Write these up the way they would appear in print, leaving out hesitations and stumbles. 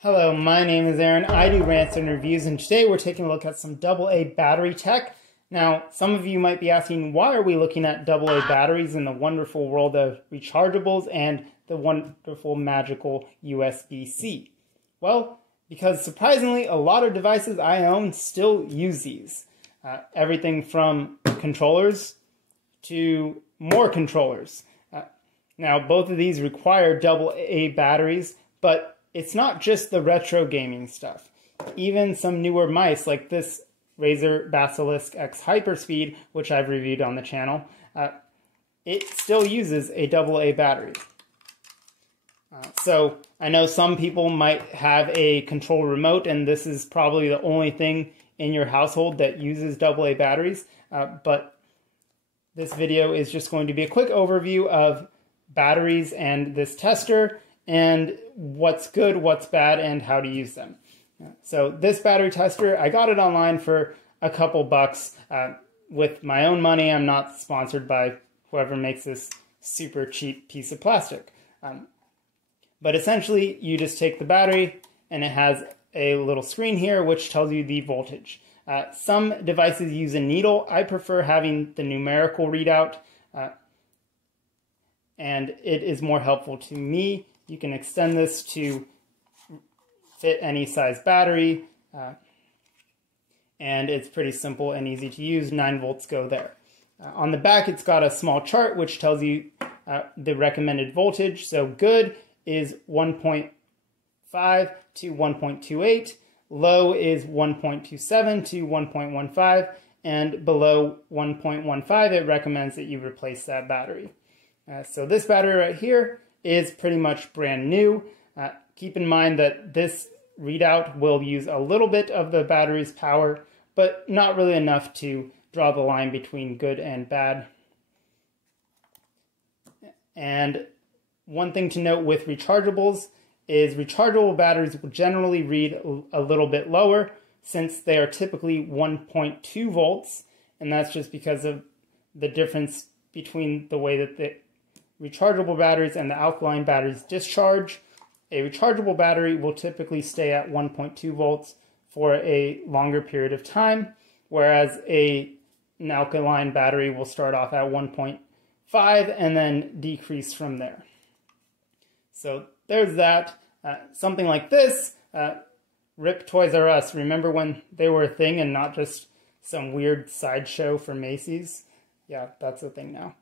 Hello, my name is Aaron. I do rants and reviews, and today we're taking a look at some AA battery tech. Now, some of you might be asking, why are we looking at AA batteries in the wonderful world of rechargeables and the wonderful magical USB-C? Well, because surprisingly, a lot of devices I own still use these. Everything from controllers to more controllers. Now, both of these require AA batteries, but it's not just the retro gaming stuff. Even some newer mice like this Razer Basilisk X Hyperspeed, which I've reviewed on the channel, it still uses a AA battery. So I know some people might have a control remote, and this is probably the only thing in your household that uses AA batteries, but this video is just going to be a quick overview of batteries and this tester, and what's good, what's bad, and how to use them. So this battery tester, I got it online for a couple bucks with my own money. I'm not sponsored by whoever makes this super cheap piece of plastic. But essentially, you just take the battery, and it has a little screen here which tells you the voltage. Some devices use a needle. I prefer having the numerical readout, and it is more helpful to me. You can extend this to fit any size battery, and it's pretty simple and easy to use. 9 volts go there. On the back, it's got a small chart which tells you the recommended voltage. So good is 1.5 to 1.28, low is 1.27 to 1.15, and below 1.15, it recommends that you replace that battery. So this battery right here is pretty much brand new. Keep in mind that this readout will use a little bit of the battery's power, but not really enough to draw the line between good and bad. And one thing to note with rechargeables is rechargeable batteries will generally read a little bit lower since they are typically 1.2 volts, and that's just because of the difference between the way that the rechargeable batteries and the alkaline batteries discharge. A rechargeable battery will typically stay at 1.2 volts for a longer period of time, whereas an alkaline battery will start off at 1.5 and then decrease from there. So there's that. Something like this, RIP Toys R Us. Remember when they were a thing and not just some weird sideshow for Macy's? Yeah, that's a thing now.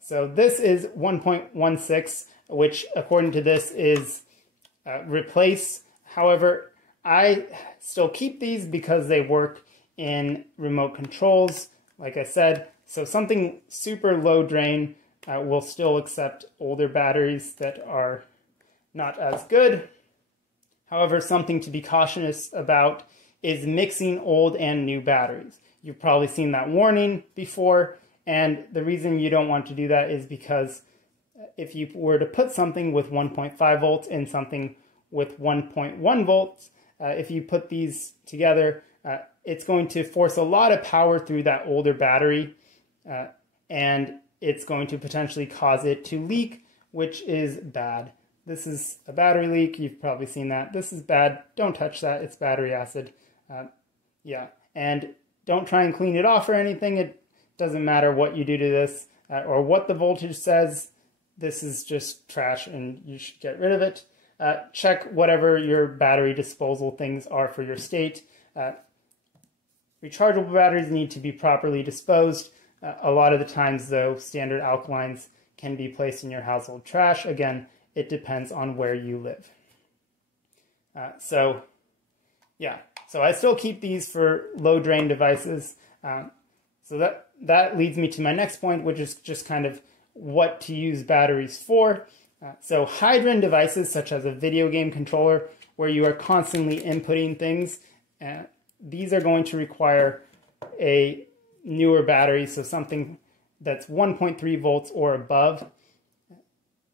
So this is 1.16, which according to this is replace. However, I still keep these because they work in remote controls, like I said. So something super low drain will still accept older batteries that are not as good. However, something to be cautious about is mixing old and new batteries. You've probably seen that warning before. And the reason you don't want to do that is because if you were to put something with 1.5 volts and something with 1.1 volts, if you put these together, it's going to force a lot of power through that older battery, and it's going to potentially cause it to leak, which is bad. This is a battery leak. You've probably seen that. This is bad. Don't touch that. It's battery acid. Yeah, and don't try and clean it off or anything. It doesn't matter what you do to this or what the voltage says. This is just trash and you should get rid of it. Check whatever your battery disposal things are for your state. Rechargeable batteries need to be properly disposed. A lot of the times, though, standard alkalines can be placed in your household trash. Again, it depends on where you live. So I still keep these for low drain devices. So that leads me to my next point, which is just kind of what to use batteries for. So high-drain devices, such as a video game controller, where you are constantly inputting things, these are going to require a newer battery, so something that's 1.3 volts or above.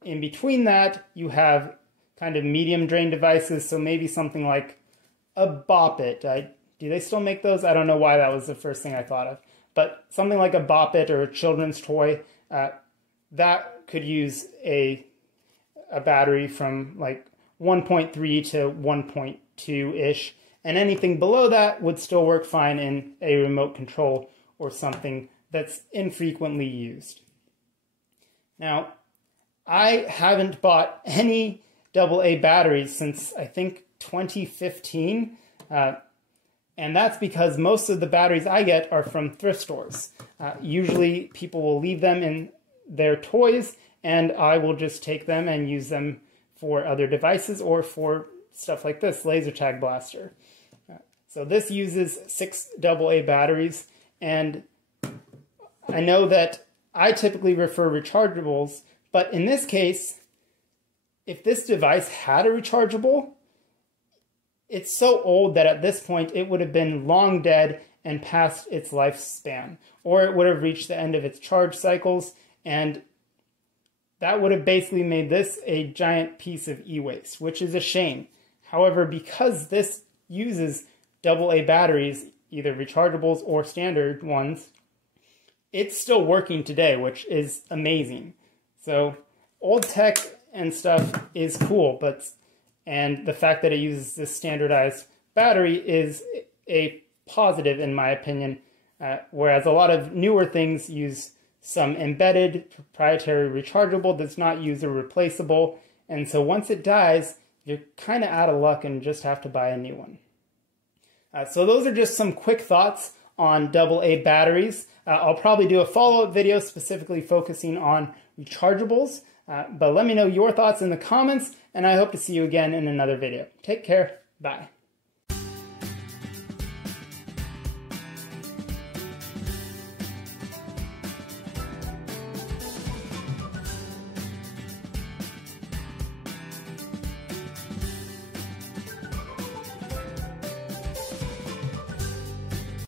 In between that, you have kind of medium drain devices, so maybe something like a bop-it. Do they still make those? I don't know why that was the first thing I thought of. But something like a bop-it or a children's toy, that could use a battery from like 1.3 to 1.2-ish, and anything below that would still work fine in a remote control or something that's infrequently used. Now, I haven't bought any AA batteries since I think 2015, and that's because most of the batteries I get are from thrift stores. Usually people will leave them in their toys, and I will just take them and use them for other devices or for stuff like this, laser tag blaster. So this uses 6 AA batteries, and I know that I typically refer rechargeables, but in this case, if this device had a rechargeable, it's so old that at this point it would have been long dead and past its lifespan, or it would have reached the end of its charge cycles, and that would have basically made this a giant piece of e-waste, which is a shame. However, because this uses AA batteries, either rechargeables or standard ones, it's still working today, which is amazing. So old tech and stuff is cool, and the fact that it uses this standardized battery is a positive in my opinion, whereas a lot of newer things use some embedded proprietary rechargeable that's not user replaceable, and so once it dies, you're kind of out of luck and just have to buy a new one. So those are just some quick thoughts on AA batteries. I'll probably do a follow-up video specifically focusing on rechargeables, but let me know your thoughts in the comments, and I hope to see you again in another video. Take care. Bye.